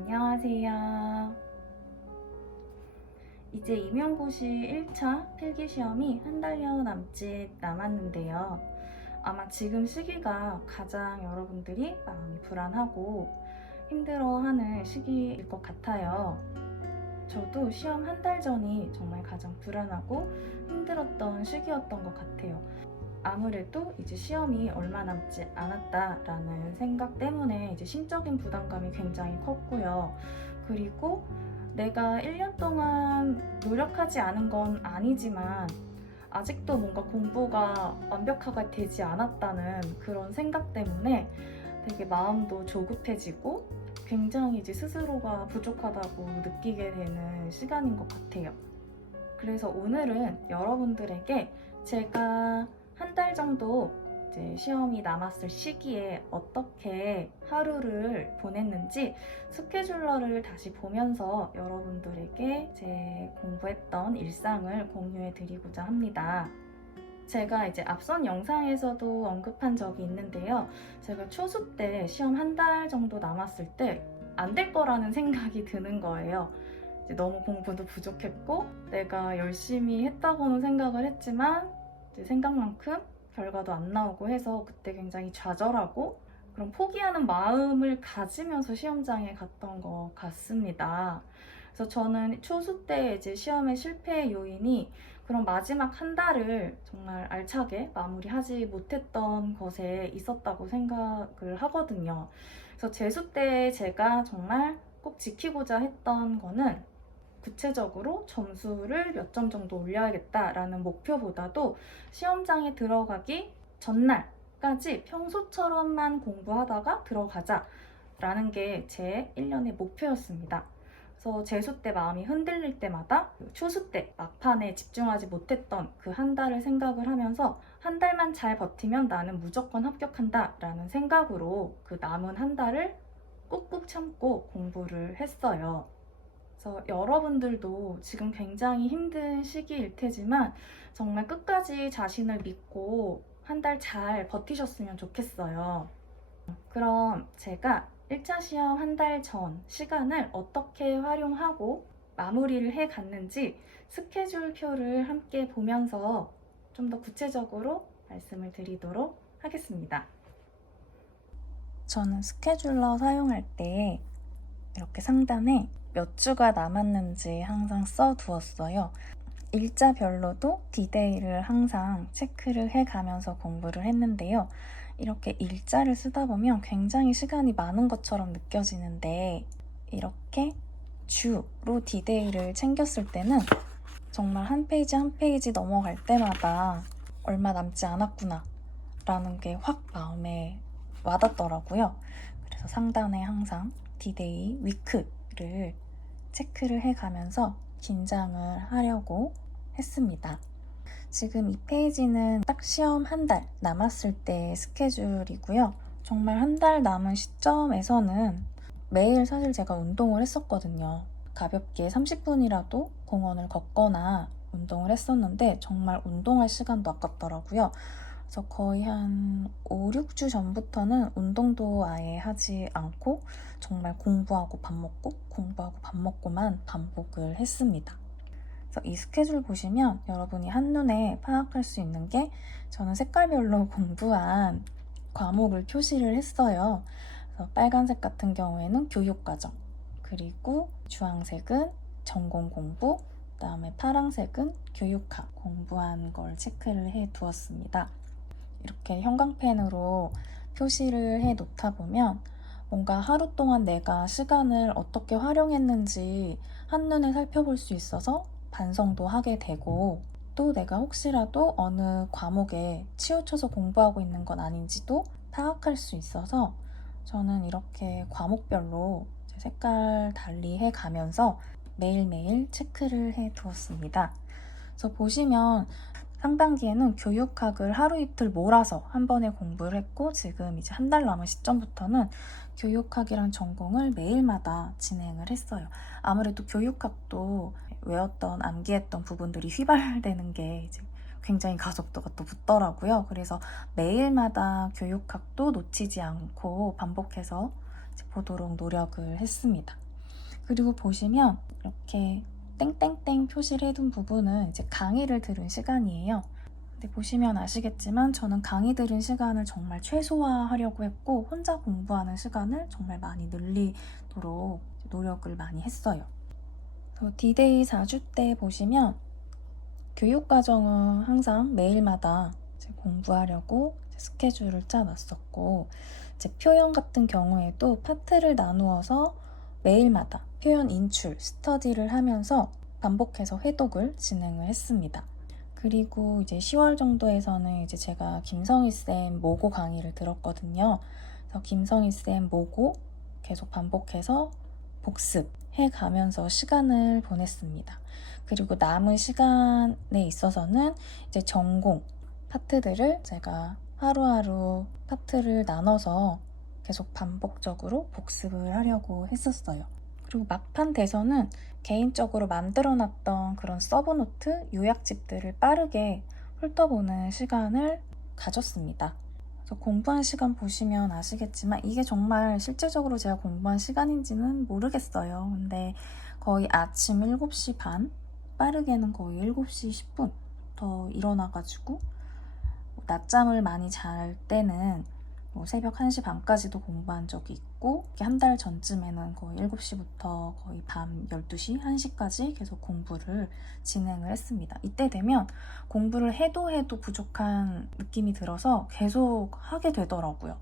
안녕하세요. 이제 임용고시 1차 필기시험이 한 달여 남짓 남았는데요. 아마 지금 시기가 가장 여러분들이 마음이 불안하고 힘들어하는 시기일 것 같아요. 저도 시험 한 달 전이 정말 가장 불안하고 힘들었던 시기였던 것 같아요. 아무래도 이제 시험이 얼마 남지 않았다라는 생각 때문에 이제 심적인 부담감이 굉장히 컸고요. 그리고 내가 1년 동안 노력하지 않은 건 아니지만 아직도 뭔가 공부가 완벽하게 되지 않았다는 그런 생각 때문에 되게 마음도 조급해지고 굉장히 이제 스스로가 부족하다고 느끼게 되는 시간인 것 같아요. 그래서 오늘은 여러분들에게 제가 한 달 정도 이제 시험이 남았을 시기에 어떻게 하루를 보냈는지 스케줄러를 다시 보면서 여러분들에게 제 공부했던 일상을 공유해 드리고자 합니다. 제가 이제 앞선 영상에서도 언급한 적이 있는데요. 제가 초수 때 시험 한 달 정도 남았을 때 안 될 거라는 생각이 드는 거예요. 이제 너무 공부도 부족했고 내가 열심히 했다고는 생각을 했지만 이제 생각만큼 결과도 안 나오고 해서 그때 굉장히 좌절하고 그런 포기하는 마음을 가지면서 시험장에 갔던 것 같습니다. 그래서 저는 초수 때 이제 시험의 실패 요인이 그런 마지막 한 달을 정말 알차게 마무리하지 못했던 것에 있었다고 생각을 하거든요. 그래서 재수 때 제가 정말 꼭 지키고자 했던 거는 구체적으로 점수를 몇 점 정도 올려야겠다라는 목표보다도 시험장에 들어가기 전날까지 평소처럼만 공부하다가 들어가자라는 게 제 1년의 목표였습니다. 그래서 재수 때 마음이 흔들릴 때마다 초수 때 막판에 집중하지 못했던 그 한 달을 생각을 하면서 한 달만 잘 버티면 나는 무조건 합격한다라는 생각으로 그 남은 한 달을 꾹꾹 참고 공부를 했어요. 그래서 여러분들도 지금 굉장히 힘든 시기일 테지만 정말 끝까지 자신을 믿고 한 달 잘 버티셨으면 좋겠어요. 그럼 제가 1차 시험 한 달 전 시간을 어떻게 활용하고 마무리를 해 갔는지 스케줄표를 함께 보면서 좀 더 구체적으로 말씀을 드리도록 하겠습니다. 저는 스케줄러 사용할 때 이렇게 상단에 몇 주가 남았는지 항상 써두었어요. 일자별로도 디데이를 항상 체크를 해가면서 공부를 했는데요. 이렇게 일자를 쓰다 보면 굉장히 시간이 많은 것처럼 느껴지는데 이렇게 주로 디데이를 챙겼을 때는 정말 한 페이지 한 페이지 넘어갈 때마다 얼마 남지 않았구나 라는 게 확 마음에 와닿더라고요. 그래서 상단에 항상 디데이, 위크를 체크를 해가면서 긴장을 하려고 했습니다. 지금 이 페이지는 딱 시험 한 달 남았을 때의 스케줄이고요. 정말 한 달 남은 시점에서는 매일 사실 제가 운동을 했었거든요. 가볍게 30분이라도 공원을 걷거나 운동을 했었는데 정말 운동할 시간도 아깝더라고요. 그래서 거의 한 5, 6주 전부터는 운동도 아예 하지 않고 정말 공부하고 밥 먹고 공부하고 밥 먹고만 반복을 했습니다. 그래서 이 스케줄 보시면 여러분이 한눈에 파악할 수 있는 게 저는 색깔별로 공부한 과목을 표시를 했어요. 그래서 빨간색 같은 경우에는 교육과정, 그리고 주황색은 전공 공부, 그다음에 파란색은 교육학 공부한 걸 체크를 해 두었습니다. 이렇게 형광펜으로 표시를 해 놓다 보면 뭔가 하루 동안 내가 시간을 어떻게 활용했는지 한눈에 살펴볼 수 있어서 반성도 하게 되고 또 내가 혹시라도 어느 과목에 치우쳐서 공부하고 있는 건 아닌지도 파악할 수 있어서 저는 이렇게 과목별로 색깔 달리 해가면서 매일매일 체크를 해 두었습니다. 그래서 보시면 상반기에는 교육학을 하루 이틀 몰아서 한 번에 공부를 했고 지금 이제 한 달 남은 시점부터는 교육학이란 전공을 매일마다 진행을 했어요. 아무래도 교육학도 외웠던 암기했던 부분들이 휘발되는 게 이제 굉장히 가속도가 또 붙더라고요. 그래서 매일마다 교육학도 놓치지 않고 반복해서 보도록 노력을 했습니다. 그리고 보시면 이렇게 땡땡땡 표시를 해둔 부분은 이제 강의를 들은 시간이에요. 근데 보시면 아시겠지만 저는 강의 들은 시간을 정말 최소화하려고 했고 혼자 공부하는 시간을 정말 많이 늘리도록 노력을 많이 했어요. D-Day 4주 때 보시면 교육과정은 항상 매일마다 공부하려고 스케줄을 짜놨었고 이제 표현 같은 경우에도 파트를 나누어서 매일마다 표현 인출, 스터디를 하면서 반복해서 회독을 진행을 했습니다. 그리고 이제 10월 정도에서는 이제 제가 김성희쌤 모고 강의를 들었거든요. 그래서 김성희쌤 모고 계속 반복해서 복습해 가면서 시간을 보냈습니다. 그리고 남은 시간에 있어서는 이제 전공 파트들을 제가 하루하루 파트를 나눠서 계속 반복적으로 복습을 하려고 했었어요. 그리고 막판 돼서는 개인적으로 만들어놨던 그런 서브노트, 요약집들을 빠르게 훑어보는 시간을 가졌습니다. 그래서 공부한 시간 보시면 아시겠지만 이게 정말 실제적으로 제가 공부한 시간인지는 모르겠어요. 근데 거의 아침 7시 반, 빠르게는 거의 7시 10분 더 일어나가지고 낮잠을 많이 잘 때는 새벽 1시 반까지도 공부한 적이 있고 한 달 전쯤에는 거의 7시부터 거의 밤 12시, 1시까지 계속 공부를 진행을 했습니다. 이때 되면 공부를 해도 부족한 느낌이 들어서 계속 하게 되더라고요.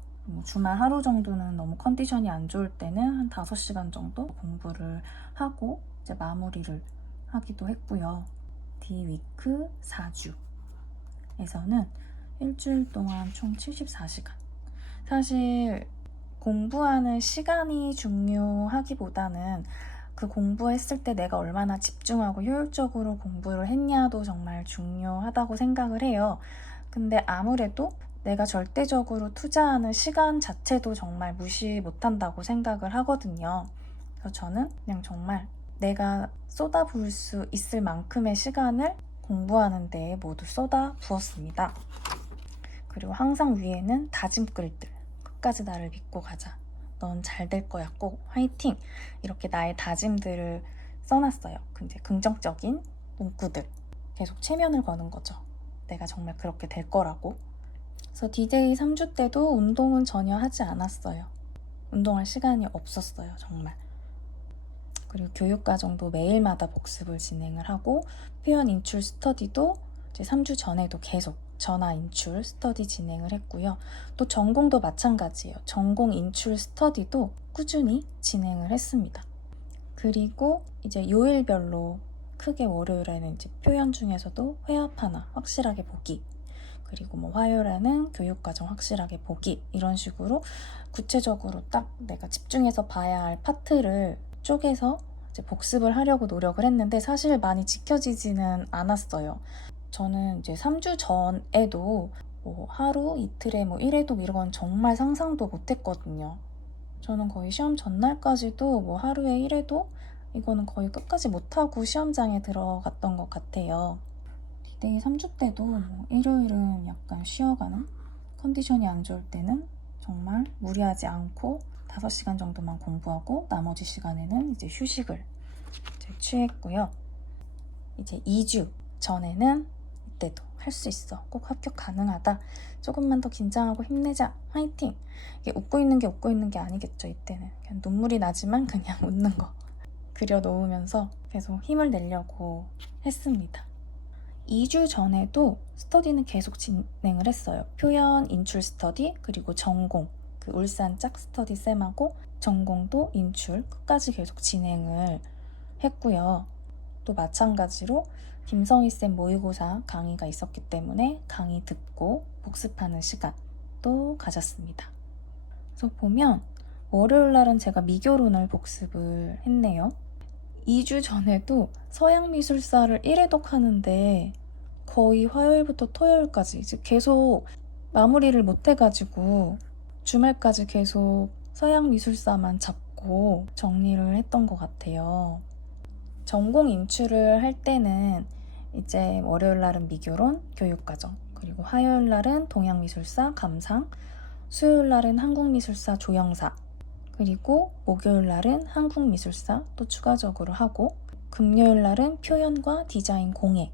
주말 하루 정도는 너무 컨디션이 안 좋을 때는 한 5시간 정도 공부를 하고 이제 마무리를 하기도 했고요. D위크 4주에서는 일주일 동안 총 74시간. 사실 공부하는 시간이 중요하기보다는 그 공부했을 때 내가 얼마나 집중하고 효율적으로 공부를 했냐도 정말 중요하다고 생각을 해요. 근데 아무래도 내가 절대적으로 투자하는 시간 자체도 정말 무시 못한다고 생각을 하거든요. 그래서 저는 그냥 정말 내가 쏟아부을 수 있을 만큼의 시간을 공부하는 데에 모두 쏟아 부었습니다. 그리고 항상 위에는 다짐글들. 끝까지 나를 믿고 가자. 넌 잘 될 거야. 꼭 화이팅! 이렇게 나의 다짐들을 써놨어요. 근데 긍정적인 문구들. 계속 체면을 거는 거죠. 내가 정말 그렇게 될 거라고. 그래서 D-Day 3주 때도 운동은 전혀 하지 않았어요. 운동할 시간이 없었어요. 정말. 그리고 교육과정도 매일마다 복습을 진행을 하고 표현 인출 스터디도 이제 3주 전에도 계속 전화 인출 스터디 진행을 했고요. 또 전공도 마찬가지예요. 전공 인출 스터디도 꾸준히 진행을 했습니다. 그리고 이제 요일별로 크게 월요일에는 이제 표현 중에서도 회합 하나 확실하게 보기, 그리고 뭐 화요일에는 교육과정 확실하게 보기, 이런 식으로 구체적으로 딱 내가 집중해서 봐야 할 파트를 쪼개서 이제 복습을 하려고 노력을 했는데 사실 많이 지켜지지는 않았어요. 저는 이제 3주 전에도 뭐 하루 이틀에 뭐 1회독 이런 건 정말 상상도 못 했거든요. 저는 거의 시험 전날까지도 뭐 하루에 1회독 이거는 거의 끝까지 못하고 시험장에 들어갔던 것 같아요. D-Day 3주 때도 뭐 일요일은 약간 쉬어가는, 컨디션이 안 좋을 때는 정말 무리하지 않고 5시간 정도만 공부하고 나머지 시간에는 이제 휴식을 이제 취했고요. 이제 2주 전에는 이때도 할 수 있어. 꼭 합격 가능하다. 조금만 더 긴장하고 힘내자. 화이팅! 이게 웃고 있는 게 아니겠죠. 이때는 그냥 눈물이 나지만 그냥 웃는 거 그려놓으면서 계속 힘을 내려고 했습니다. 2주 전에도 스터디는 계속 진행을 했어요. 표현 인출 스터디, 그리고 전공, 그 울산 짝 스터디 쌤하고 전공도 인출 끝까지 계속 진행을 했고요. 또 마찬가지로 김성희쌤 모의고사 강의가 있었기 때문에 강의 듣고 복습하는 시간도 가졌습니다. 그래서 보면 월요일 날은 제가 미교론을 복습을 했네요. 2주 전에도 서양미술사를 1회독 하는데 거의 화요일부터 토요일까지 이제 계속 마무리를 못 해가지고 주말까지 계속 서양미술사만 잡고 정리를 했던 것 같아요. 전공 인출을 할 때는 이제 월요일 날은 미교론, 교육과정, 그리고 화요일 날은 동양미술사, 감상, 수요일 날은 한국미술사, 조형사, 그리고 목요일 날은 한국미술사 또 추가적으로 하고, 금요일 날은 표현과 디자인 공예.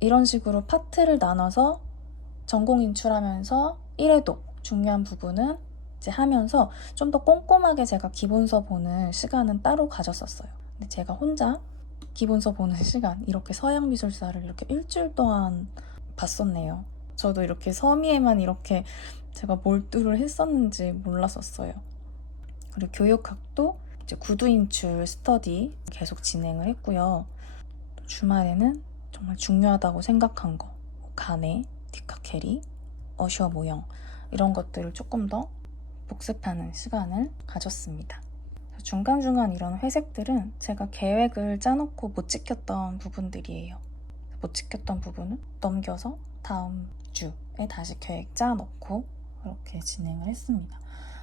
이런 식으로 파트를 나눠서 전공 인출하면서 1회독 중요한 부분은 이제 하면서 좀 더 꼼꼼하게 제가 기본서 보는 시간은 따로 가졌었어요. 근데 제가 혼자 기본서 보는 시간, 이렇게 서양미술사를 이렇게 일주일 동안 봤었네요. 저도 이렇게 서미에만 이렇게 제가 몰두를 했었는지 몰랐었어요. 그리고 교육학도 이제 구두인출 스터디 계속 진행을 했고요. 주말에는 정말 중요하다고 생각한 거, 가네, 디카케리, 어셔 모형 이런 것들을 조금 더 복습하는 시간을 가졌습니다. 중간중간 이런 회색들은 제가 계획을 짜놓고 못 지켰던 부분들이에요. 못 지켰던 부분은 넘겨서 다음 주에 다시 계획 짜놓고 그렇게 진행을 했습니다.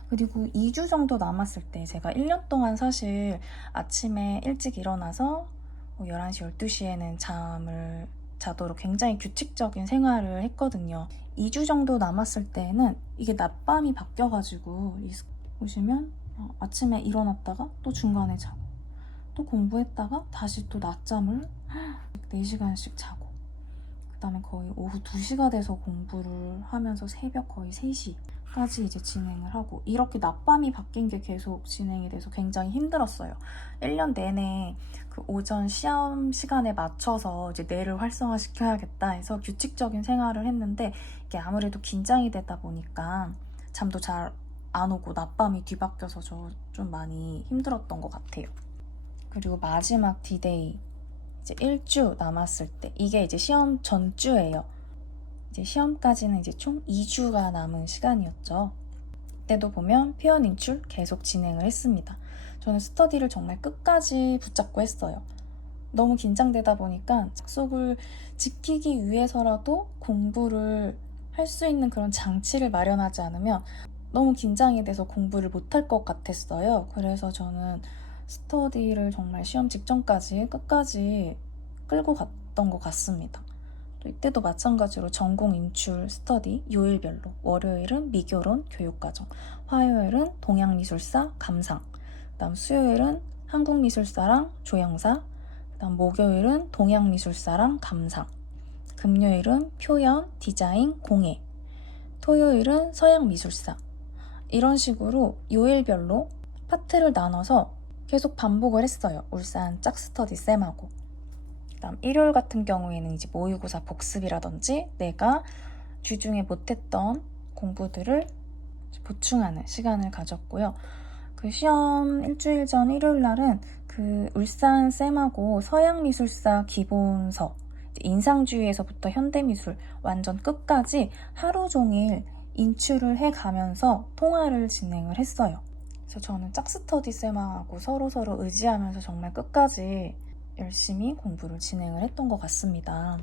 그리고 2주 정도 남았을 때 제가 1년 동안 사실 아침에 일찍 일어나서 11시, 12시에는 잠을 자도록 굉장히 규칙적인 생활을 했거든요. 2주 정도 남았을 때는 이게 낮밤이 바뀌어가지고 보시면 아침에 일어났다가 또 중간에 자고 또 공부했다가 다시 또 낮잠을 4시간씩 자고 그 다음에 거의 오후 2시가 돼서 공부를 하면서 새벽 거의 3시까지 이제 진행을 하고, 이렇게 낮밤이 바뀐 게 계속 진행이 돼서 굉장히 힘들었어요. 1년 내내 그 오전 시험 시간에 맞춰서 이제 뇌를 활성화시켜야겠다 해서 규칙적인 생활을 했는데, 이게 아무래도 긴장이 되다 보니까 잠도 잘 안 오고 낮밤이 뒤바뀌어서 저 좀 많이 힘들었던 것 같아요. 그리고 마지막 디데이 이제 1주 남았을 때, 이게 이제 시험 전주예요. 이제 시험까지는 이제 총 2주가 남은 시간이었죠. 그때도 보면 표현 인출 계속 진행을 했습니다. 저는 스터디를 정말 끝까지 붙잡고 했어요. 너무 긴장되다 보니까 약속을 지키기 위해서라도 공부를 할 수 있는 그런 장치를 마련하지 않으면 너무 긴장이 돼서 공부를 못할 것 같았어요. 그래서 저는 스터디를 정말 시험 직전까지 끝까지 끌고 갔던 것 같습니다. 또 이때도 마찬가지로 전공 인출 스터디 요일별로, 월요일은 미교론 교육과정, 화요일은 동양미술사 감상, 그다음 수요일은 한국미술사랑 조형사, 그다음 목요일은 동양미술사랑 감상, 금요일은 표현, 디자인, 공예, 토요일은 서양미술사. 이런 식으로 요일별로 파트를 나눠서 계속 반복을 했어요. 울산 짝스터디 쌤하고. 그다음 일요일 같은 경우에는 이제 모의고사 복습이라든지 내가 주중에 못했던 공부들을 보충하는 시간을 가졌고요. 그 시험 일주일 전 일요일 날은 그 울산 쌤하고 서양미술사 기본서, 인상주의에서부터 현대미술 완전 끝까지 하루 종일 인출을 해가면서 통화를 진행을 했어요. 그래서 저는 짝스터디 쌤하고 서로서로 의지하면서 정말 끝까지 열심히 공부를 진행을 했던 것 같습니다.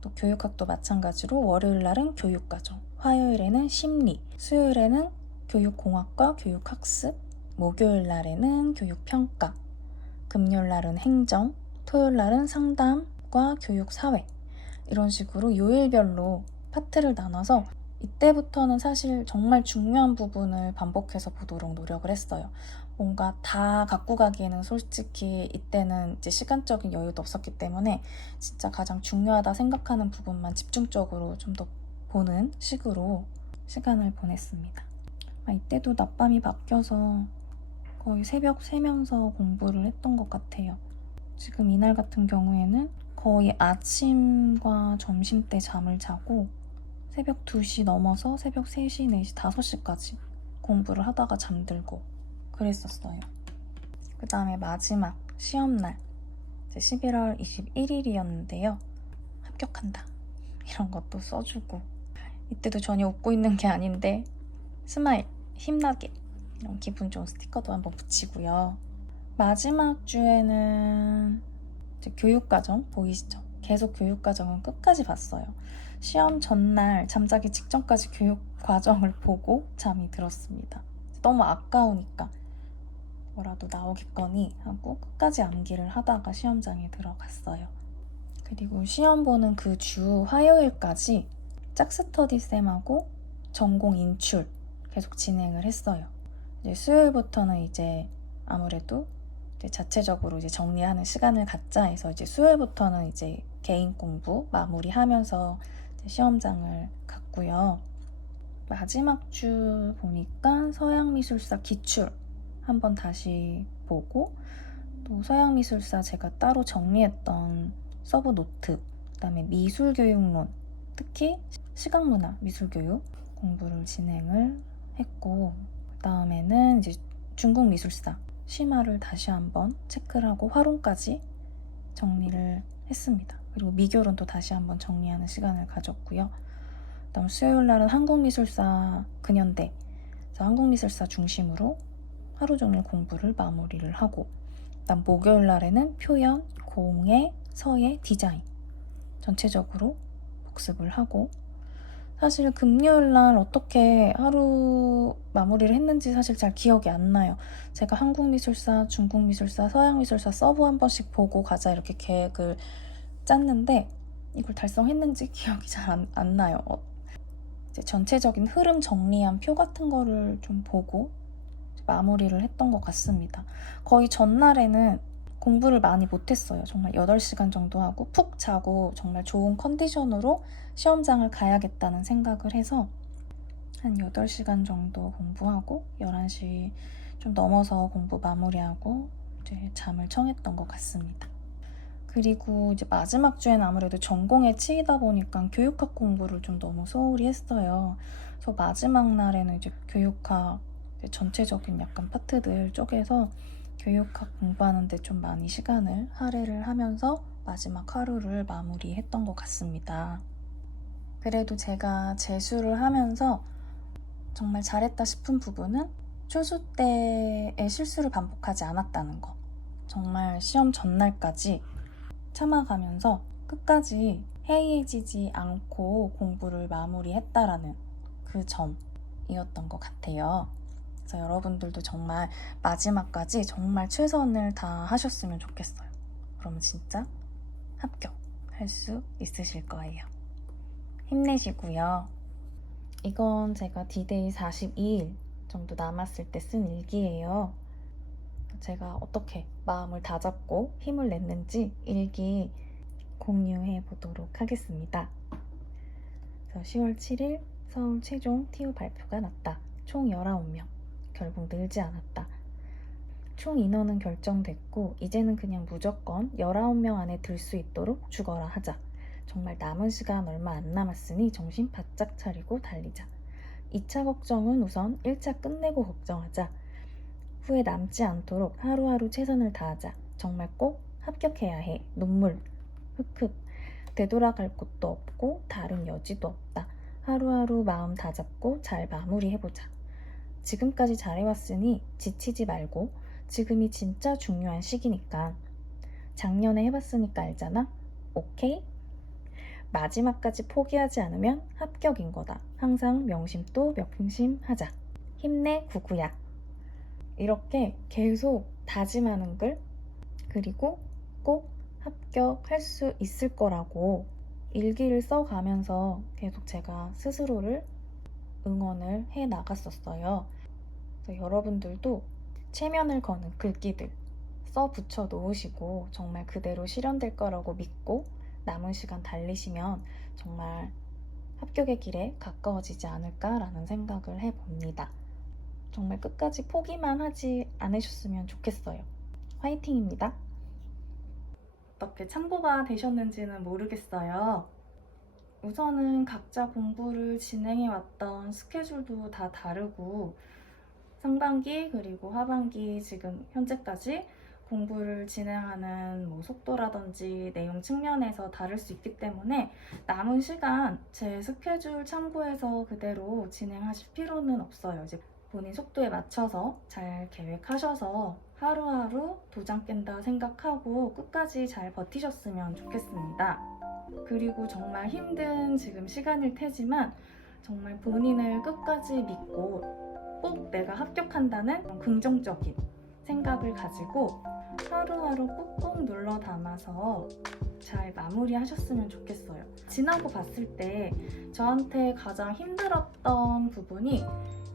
또 교육학도 마찬가지로 월요일 날은 교육과정, 화요일에는 심리, 수요일에는 교육공학과 교육학습, 목요일 날에는 교육평가, 금요일 날은 행정, 토요일 날은 상담과 교육사회. 이런 식으로 요일별로 파트를 나눠서 이때부터는 사실 정말 중요한 부분을 반복해서 보도록 노력을 했어요. 뭔가 다 갖고 가기에는 솔직히 이때는 이제 시간적인 여유도 없었기 때문에 진짜 가장 중요하다 생각하는 부분만 집중적으로 좀 더 보는 식으로 시간을 보냈습니다. 이때도 낮밤이 바뀌어서 거의 새벽 새면서 공부를 했던 것 같아요. 지금 이날 같은 경우에는 거의 아침과 점심때 잠을 자고 새벽 2시 넘어서 새벽 3시, 4시, 5시까지 공부를 하다가 잠들고 그랬었어요. 그 다음에 마지막 시험날, 이제 11월 21일이었는데요. 합격한다. 이런 것도 써주고, 이때도 전혀 웃고 있는 게 아닌데 스마일, 힘나게 이런 기분 좋은 스티커도 한번 붙이고요. 마지막 주에는 이제 교육과정 보이시죠? 계속 교육과정은 끝까지 봤어요. 시험 전날 잠자기 직전까지 교육과정을 보고 잠이 들었습니다. 너무 아까우니까 뭐라도 나오겠거니 하고 끝까지 암기를 하다가 시험장에 들어갔어요. 그리고 시험 보는 그 주 화요일까지 짝스터디 쌤하고 전공 인출 계속 진행을 했어요. 이제 수요일부터는 이제 아무래도 이제 자체적으로 이제 정리하는 시간을 갖자 해서 이제 수요일부터는 이제 개인 공부 마무리하면서 이제 시험장을 갔고요. 마지막 주 보니까 서양미술사 기출 한번 다시 보고, 또 서양미술사 제가 따로 정리했던 서브 노트, 그다음에 미술교육론, 특히 시각문화 미술교육 공부를 진행을 했고, 그다음에는 이제 중국미술사 심화를 다시 한번 체크를 하고 화론까지 정리를 했습니다. 그리고 미교론도 다시 한번 정리하는 시간을 가졌고요. 그다음 수요일 날은 한국미술사 근현대, 그래서 한국미술사 중심으로 하루 종일 공부를 마무리를 하고, 그다음 목요일 날에는 표현, 공예, 서예, 디자인 전체적으로 복습을 하고, 사실 금요일 날 어떻게 하루 마무리를 했는지 사실 잘 기억이 안 나요. 제가 한국미술사, 중국미술사, 서양미술사 서브 한 번씩 보고 가자 이렇게 계획을 짰는데 이걸 달성했는지 기억이 잘 안 나요. 이제 전체적인 흐름 정리한 표 같은 거를 좀 보고 마무리를 했던 것 같습니다. 거의 전날에는 공부를 많이 못했어요. 정말 8시간 정도 하고 푹 자고 정말 좋은 컨디션으로 시험장을 가야겠다는 생각을 해서 한 8시간 정도 공부하고 11시 좀 넘어서 공부 마무리하고 이제 잠을 청했던 것 같습니다. 그리고 이제 마지막 주에는 아무래도 전공에 치이다 보니까 교육학 공부를 좀 너무 소홀히 했어요. 그래서 마지막 날에는 이제 교육학 전체적인 약간 파트들 쪼개서 교육학 공부하는데 좀 많이 시간을 할애를 하면서 마지막 하루를 마무리했던 것 같습니다. 그래도 제가 재수를 하면서 정말 잘했다 싶은 부분은 초수 때의 실수를 반복하지 않았다는 거. 정말 시험 전날까지 참아가면서 끝까지 해이해지지 않고 공부를 마무리했다라는 그 점이었던 것 같아요. 그래서 여러분들도 정말 마지막까지 정말 최선을 다하셨으면 좋겠어요. 그러면 진짜 합격할 수 있으실 거예요. 힘내시고요. 이건 제가 D-Day 42일 정도 남았을 때 쓴 일기예요. 제가 어떻게 마음을 다잡고 힘을 냈는지 일기 공유해 보도록 하겠습니다. 그래서 10월 7일 서울 최종 TU 발표가 났다. 총 19명. 결국 늘지 않았다. 총 인원은 결정됐고 이제는 그냥 무조건 19명 안에 들 수 있도록 죽어라 하자. 정말 남은 시간 얼마 안 남았으니 정신 바짝 차리고 달리자. 2차 걱정은 우선 1차 끝내고 걱정하자. 후회 남지 않도록 하루하루 최선을 다하자. 정말 꼭 합격해야 해. 눈물. 흑흑. 되돌아갈 곳도 없고 다른 여지도 없다. 하루하루 마음 다잡고 잘 마무리해보자. 지금까지 잘해왔으니 지치지 말고 지금이 진짜 중요한 시기니까. 작년에 해봤으니까 알잖아? 오케이? 마지막까지 포기하지 않으면 합격인 거다. 항상 명심도 명심하자. 힘내 구구야. 이렇게 계속 다짐하는 글, 그리고 꼭 합격할 수 있을 거라고 일기를 써가면서 계속 제가 스스로를 응원을 해 나갔었어요. 그래서 여러분들도 체면을 거는 글귀들 써 붙여 놓으시고 정말 그대로 실현될 거라고 믿고 남은 시간 달리시면 정말 합격의 길에 가까워지지 않을까라는 생각을 해봅니다. 정말 끝까지 포기만 하지 않으셨으면 좋겠어요. 화이팅입니다. 어떻게 참고가 되셨는지는 모르겠어요. 우선은 각자 공부를 진행해왔던 스케줄도 다 다르고 상반기 그리고 하반기 지금 현재까지 공부를 진행하는 속도라든지 내용 측면에서 다를 수 있기 때문에 남은 시간 제 스케줄 참고해서 그대로 진행하실 필요는 없어요. 이제 본인 속도에 맞춰서 잘 계획하셔서 하루하루 도장 깬다 생각하고 끝까지 잘 버티셨으면 좋겠습니다. 그리고 정말 힘든 지금 시간일 테지만 정말 본인을 끝까지 믿고 꼭 내가 합격한다는 긍정적인 생각을 가지고 하루하루 꾹꾹 눌러 담아서 잘 마무리하셨으면 좋겠어요. 지나고 봤을 때 저한테 가장 힘들었던 부분이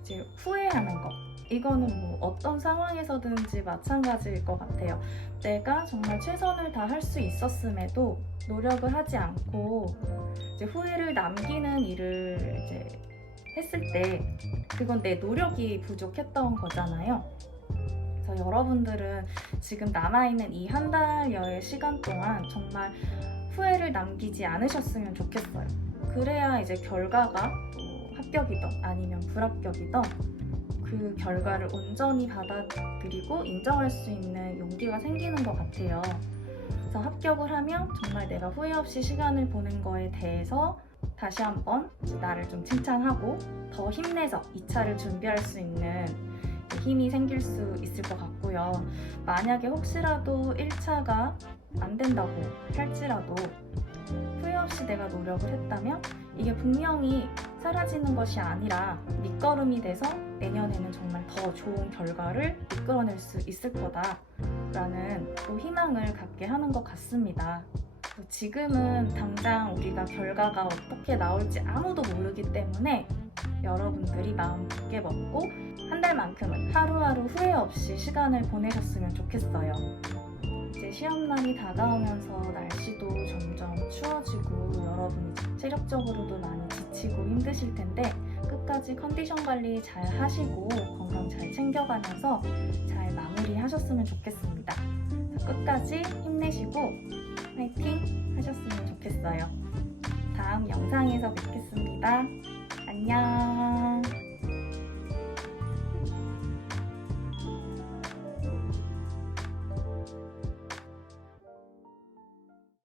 이제 후회하는 거, 이거는 뭐 어떤 상황에서든지 마찬가지일 것 같아요. 내가 정말 최선을 다할 수 있었음에도 노력을 하지 않고 이제 후회를 남기는 일을 이제 했을 때 그건 내 노력이 부족했던 거잖아요. 그래서 여러분들은 지금 남아있는 이 한 달여의 시간 동안 정말 후회를 남기지 않으셨으면 좋겠어요. 그래야 이제 결과가 또 합격이든 아니면 불합격이든 그 결과를 온전히 받아들이고 인정할 수 있는 용기가 생기는 것 같아요. 그래서 합격을 하면 정말 내가 후회 없이 시간을 보낸 거에 대해서 다시 한번 나를 좀 칭찬하고 더 힘내서 2차를 준비할 수 있는 힘이 생길 수 있을 것 같고요. 만약에 혹시라도 1차가 안 된다고 할지라도 후회 없이 내가 노력을 했다면 이게 분명히 사라지는 것이 아니라 밑거름이 돼서 내년에는 정말 더 좋은 결과를 이끌어낼 수 있을 거다라는 또 희망을 갖게 하는 것 같습니다. 지금은 당장 우리가 결과가 어떻게 나올지 아무도 모르기 때문에 여러분들이 마음 굳게 먹고 한 달만큼은 하루하루 후회 없이 시간을 보내셨으면 좋겠어요. 이제 시험날이 다가오면서 날씨도 점점 추워지고 여러분이 체력적으로도 많이 지치고 힘드실 텐데 끝까지 컨디션 관리 잘 하시고 건강 잘 챙겨가면서 잘 마무리하셨으면 좋겠습니다. 끝까지 힘내시고 화이팅 하셨으면 좋겠어요. 다음 영상에서 뵙겠습니다. 안녕.